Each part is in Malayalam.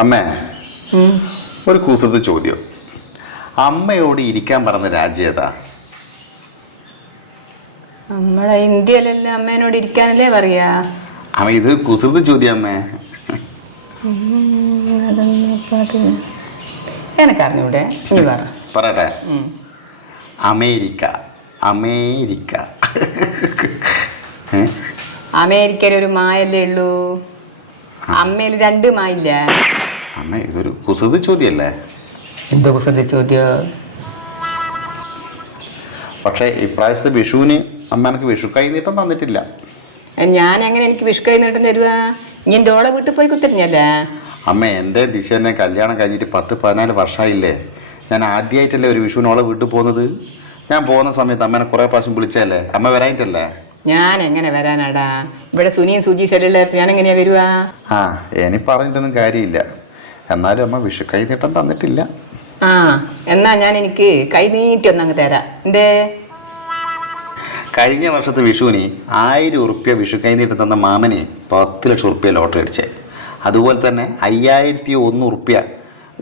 അമ്മേ ഒരു കുസൃത ചോദ്യം. അമ്മയോട് ഇരിക്കാൻ പറഞ്ഞ രാജ്യം ഏതാ? നമ്മളെ ഇന്ത്യയിലെല്ലാം അമ്മേനോട് ഇരിക്കാനല്ലേ പറയാ? അമ്മ ഇത് കുസൃത് ചോദ്യം അമ്മേ. എനക്കറിഞ്ഞൂടെ. നീ പറ. പറയട്ടെ. അമേരിക്ക. അമേരിക്ക? അമേരിക്കയിൽ ഒരു മായല്ലേ ഉള്ളൂ? അമ്മയിൽ രണ്ട് മായില്ല? അമ്മ ഇതൊരു കുസൃതി ചോദ്യമല്ലേ? എന്തോ കുസൃതി ചോദ്യം? പക്ഷേ ഇപ്രാവശ്യത്തെ വിഷുവിന് അമ്മ എനിക്ക് വിഷു കൈ നീട്ടം തന്നിട്ടില്ല. ഞാൻ എങ്ങനെ എനിക്ക് വിഷു നീട്ടം തരുവാ? ഇനി എന്റെ ഓളെ വീട്ടിൽ പോയി കുത്തിരിഞ്ഞല്ലേ? അമ്മ എന്റെ ദിശ തന്നെ കല്യാണം കഴിഞ്ഞിട്ട് പത്ത് പതിനാല് വർഷമായില്ലേ. ഞാൻ ആദ്യമായിട്ടല്ലേ ഒരു വിഷുവിനോളെ വീട്ടിൽ പോകുന്നത്. ഞാൻ പോകുന്ന സമയത്ത് അമ്മേനെ കുറേ പ്രാവശ്യം വിളിച്ചല്ലേ അമ്മ വരായിട്ടല്ലേ ഞാൻ എങ്ങനെ വരാനാടാ? ഇവിടെ സുനിയും സുജീഷെല്ലാം ഞാൻ എങ്ങനെയാ വരുവാ? ആ എനി പറഞ്ഞിട്ടൊന്നും കാര്യമില്ല. എന്നാലും അമ്മ വിഷു കൈനീട്ടം തന്നിട്ടില്ല. ആ എന്നാ ഞാൻ എനിക്ക് കൈ നീട്ടി ഒന്നങ്ങ് തരാം. എന്തേ? കഴിഞ്ഞ വർഷത്തെ വിഷുവിന് ആയിരം ഉറുപ്പ്യ വിഷു കൈ നീട്ടം തന്ന മാമനെ പത്ത് ലക്ഷം ഉറുപ്പ്യ ലോട്ടറി അടിച്ചേ. അതുപോലെ തന്നെ അയ്യായിരത്തി ഒന്ന് ഉറുപ്പ്യ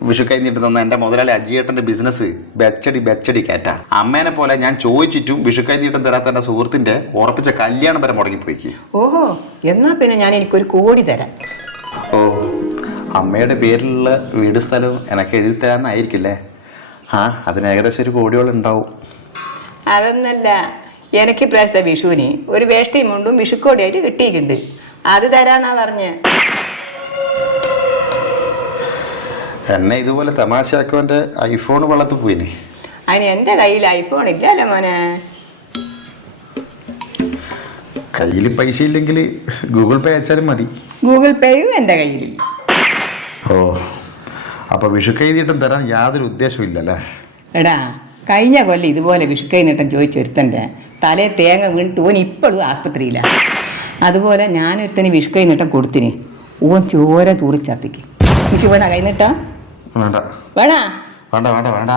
വിഷു കൈ നീട്ടം തന്ന എന്റെ മുതലാളി അജിയേട്ടന്റെ ബിസിനസ് ബെച്ചടി ബെച്ചടി കയറ്റ അമ്മേനെ പോലെ ഞാൻ ചോദിച്ചിട്ടും വിഷു കൈനീട്ടം തരാത്ത എന്റെ സുഹൃത്തിന്റെ ഉറപ്പിച്ച കല്യാണം വരെ മുടങ്ങിപ്പോയിക്ക്. ഓഹോ എന്നാ പിന്നെ ഞാൻ എനിക്കൊരു കോടി തരാം. ഓ അമ്മയുടെ പേരിലുള്ള വീട് സ്ഥലവും എനിക്ക് എഴുതി തരാമെന്നായിരിക്കില്ലേ ആ അതിന് ഏകദേശം ഒരു കോടിയോളം ഉണ്ടാവും. അതൊന്നല്ല എനിക്ക് ഇപ്രാവശ്യത്തെ വിഷുവിന് ഒരു വേഷ്ടിയും മുണ്ടും വിഷുക്കോടിയായിട്ട് കിട്ടിയിട്ടുണ്ട്. അത് തരാന്നാ പറഞ്ഞ്. എന്നെ ഇതുപോലെ തമാശയാക്കുവന്റെ ഐഫോൺ വളർത്തു പോയിന്. അതിന് എന്റെ കയ്യിൽ ഐഫോൺ ഇല്ലല്ലോ മോനെ. കയ്യിൽ പൈസ ഇല്ലെങ്കിൽ ഗൂഗിൾ പേ അയച്ചാലും മതി. ഗൂഗിൾ പേയും എന്റെ കയ്യിൽ ഓ. അപ്പോൾ വിഷു കൈതീട്ടം തരാൻ യാതൊരു ഉദ്ദേശവും ഇല്ലല്ലേ എടാ കഴിഞ്ഞ കൊല്ലം ഇതുപോലെ വിഷുക്കൈ നീട്ടം ചോദിച്ചൊരുത്തന്റെ തലേ തേങ്ങ വീണിട്ട് ഓൻ ഇപ്പോഴും ആസ്പത്രിയിലാണ് അതുപോലെ ഞാനൊരുത്തന് വിഷുക്കൈ നീട്ടം കൊടുത്തിന്. ഓൻ ചോര തൂറിച്ചത്തിക്ക് എനിക്ക് വേണ കൈ നീട്ടാ? വേണ്ട. വേണ? വേണ്ട വേണ്ട വേണ്ട.